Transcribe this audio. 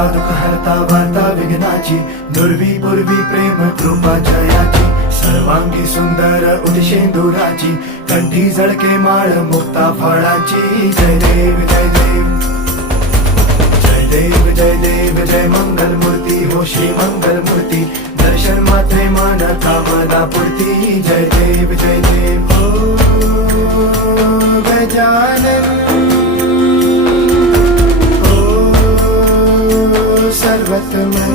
हरता दुःख हरता वार्ता विघ्नाची, दुर्वी पूर्वी प्रेम कृपा जयाची, सर्वांगी सुंदर उदिशेंदुराची, कंठी झळके माळ मुक्ता फळाची. जय देव जय देव जय देव जय देव जय मंगल मूर्ती हो श्री मंगल मूर्ती, दर्शन मात्रे मान कामना पूर्ती. जय देव जय देव हो गजानन हो सर्वतमन.